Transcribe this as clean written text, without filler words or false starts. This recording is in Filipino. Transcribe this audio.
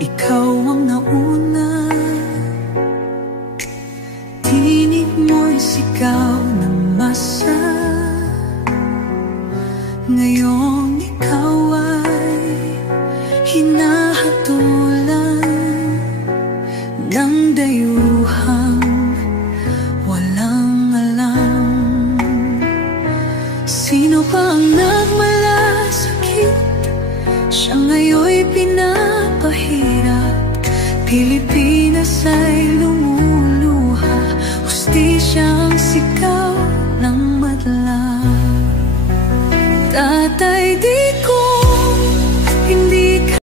ikaw ang nauna. Tinig mo'y sigaw ng masa, ngayong ikaw ay hinahatulan ng dayuhang walang alam. Sino pa ang nagmalasakit? Siya ngayon'y pinapahirap. Pilipinas ay lumuluha, hustisya ang sigaw ng madla. Tatay, di